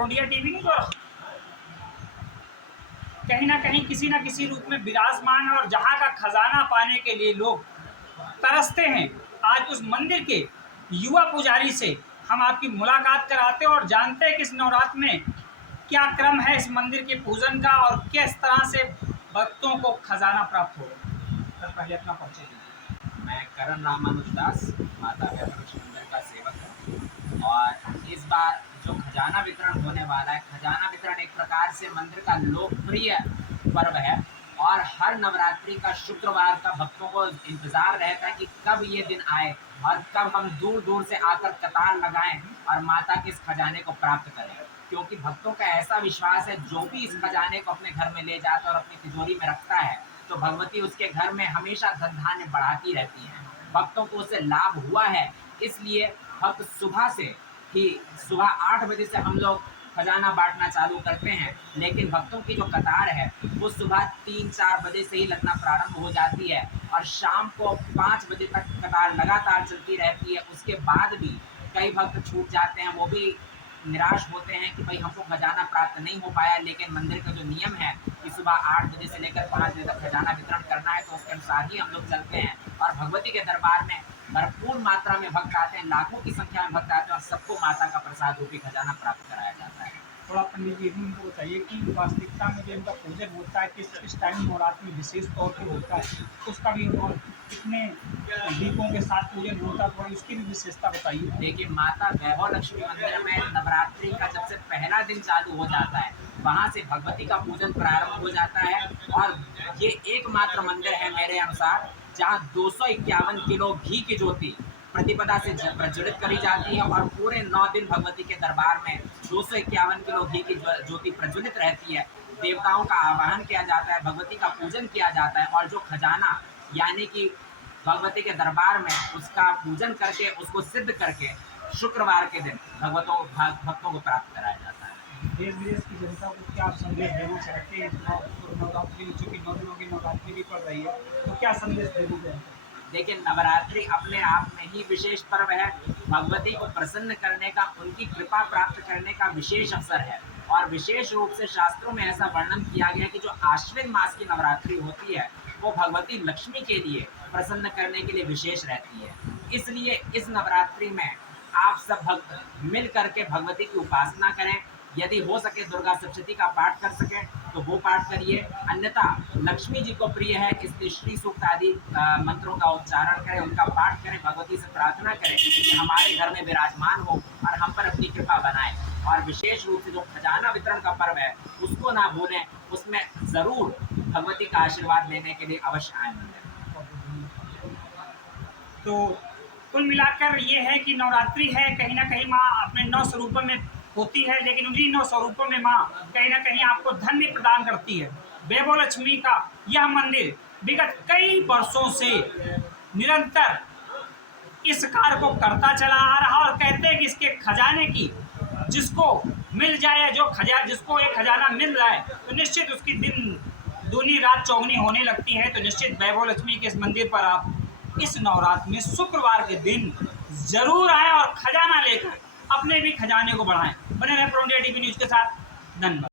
प्रोडिया TV नहीं, और कहीं ना कहीं किसी न किसी रूप में विराजमान है, और जहाँ का खजाना पाने के लिए लोग तरसते हैं। आज उस मंदिर के युवा पुजारी से हम आपकी मुलाकात कराते हैं और जानते हैं कि इस नवरात्र में क्या क्रम है इस मंदिर के पूजन का और किस तरह से भक्तों को खजाना प्राप्त हो। सर पहले अपना परिचय दीजिए। मैं करण रामानुजदास माता वैष्णो मंदिर का सेवक हूँ और इस बार जो खजाना वितरण होने वाला है, खजाना वितरण एक प्रकार से मंदिर का लोकप्रिय पर्व है और हर नवरात्रि का शुक्रवार का भक्तों को इंतजार रहता है कि कब ये दिन आए और कब हम दूर दूर से आकर कतार लगाएं और माता के इस खजाने को प्राप्त करें, क्योंकि भक्तों का ऐसा विश्वास है जो भी इस खजाने को अपने घर में ले जाता है और अपनी तिजोरी में रखता है तो भगवती उसके घर में हमेशा धन धान्य बढ़ाती रहती है। भक्तों को उससे लाभ हुआ है, इसलिए भक्त सुबह से ही सुबह 8 बजे से हम लोग खजाना बांटना चालू करते हैं, लेकिन भक्तों की जो कतार है वो सुबह 3-4 बजे से ही लगना प्रारंभ हो जाती है और शाम को 5 बजे तक कतार लगातार चलती रहती है। उसके बाद भी कई भक्त छूट जाते हैं, वो भी निराश होते हैं कि भाई हमको खजाना प्राप्त नहीं हो पाया, लेकिन मंदिर का जो नियम है कि सुबह 8 बजे से लेकर 5 बजे तक खजाना वितरण करना है तो उसके अनुसार ही हम लोग चलते हैं और भगवती के दरबार में भरपूर मात्रा में भक्त आते हैं, लाखों की संख्या में भक्त आते हैं और सबको माता का प्रसाद रूपी खजाना प्राप्त कराया जाता है। थोड़ा पंडित जी भी उनको बताइए कि वास्तविकता में जो इनका पूजन होता है किस टाइम नवरात्र में विशेष तौर पे होता है, उसका भी और कितने दीपों के साथ पूजन होता है, थोड़ी उसकी भी विशेषता बताइए। देखिए, माता वैभव लक्ष्मी मंदिर में नवरात्रि का जब से पहला दिन चालू हो जाता है वहाँ से भगवती का पूजन प्रारंभ हो जाता है और ये एकमात्र मंदिर है मेरे अनुसार जहाँ 251 किलो घी की ज्योति प्रतिपदा से प्रज्वलित करी जाती है और पूरे 9 दिन भगवती के दरबार में 251 किलो घी की ज्योति प्रज्वलित रहती है। देवताओं का आवाहन किया जाता है, भगवती का पूजन किया जाता है और जो खजाना यानी कि भगवती के दरबार में उसका पूजन करके उसको सिद्ध करके शुक्रवार के दिन भक्तों को प्राप्त कराया जाता है। देश विदेश की जनता को क्या संदेश देना चाहते हैं? नवरात्रि चूँकि 9 दिनों की नवरात्रि भी पड़ रही है, तो क्या संदेश देना चाहते हैं? देखिए, नवरात्रि अपने आप में ही विशेष पर्व है, भगवती को प्रसन्न करने का, उनकी कृपा प्राप्त करने का विशेष अवसर है और विशेष रूप से शास्त्रों में ऐसा वर्णन किया गया है कि जो आश्विन मास की नवरात्रि होती है वो भगवती लक्ष्मी के लिए प्रसन्न करने के लिए विशेष रहती है। इसलिए इस नवरात्रि में आप सब भक्त मिल करके भगवती की उपासना करें। यदि हो सके दुर्गा सप्तशती का पाठ कर सकें तो वो पाठ करिए, अन्यथा लक्ष्मी जी को प्रिय है इसलिए श्री सूक्त आदि मंत्रों का उच्चारण करें, उनका पाठ करें, भगवती से प्रार्थना करें कि हमारे घर में विराजमान हो और हम पर अपनी कृपा बनाए। और विशेष रूप से जो खजाना वितरण का पर्व है उसको ना भूलें, उसमें ज़रूर भगवती का आशीर्वाद लेने के लिए अवश्य आए। तो कुल मिलाकर ये है कि नवरात्रि है, कहीं ना कहीं माँ अपने 9 स्वरूपों में होती है, लेकिन उन्हीं 9 स्वरूपों में माँ कहीं ना कहीं आपको धन भी प्रदान करती है। वैभव लक्ष्मी का यह मंदिर विगत कई वर्षों से निरंतर इस कार्य को करता चला आ रहा और कहते हैं कि इसके खजाने की जिसको मिल जाए, जिसको एक खजाना मिल जाए तो निश्चित उसकी दिन दूनी रात चौगनी होने लगती है। तो निश्चित वैभव लक्ष्मी के इस मंदिर पर आप इस नवरात्र में शुक्रवार के दिन जरूर आएं और खजाना लेकर अपने भी खजाने को बढ़ाएं। बने रहें प्रोडिया टीवी न्यूज के साथ। धन्यवाद।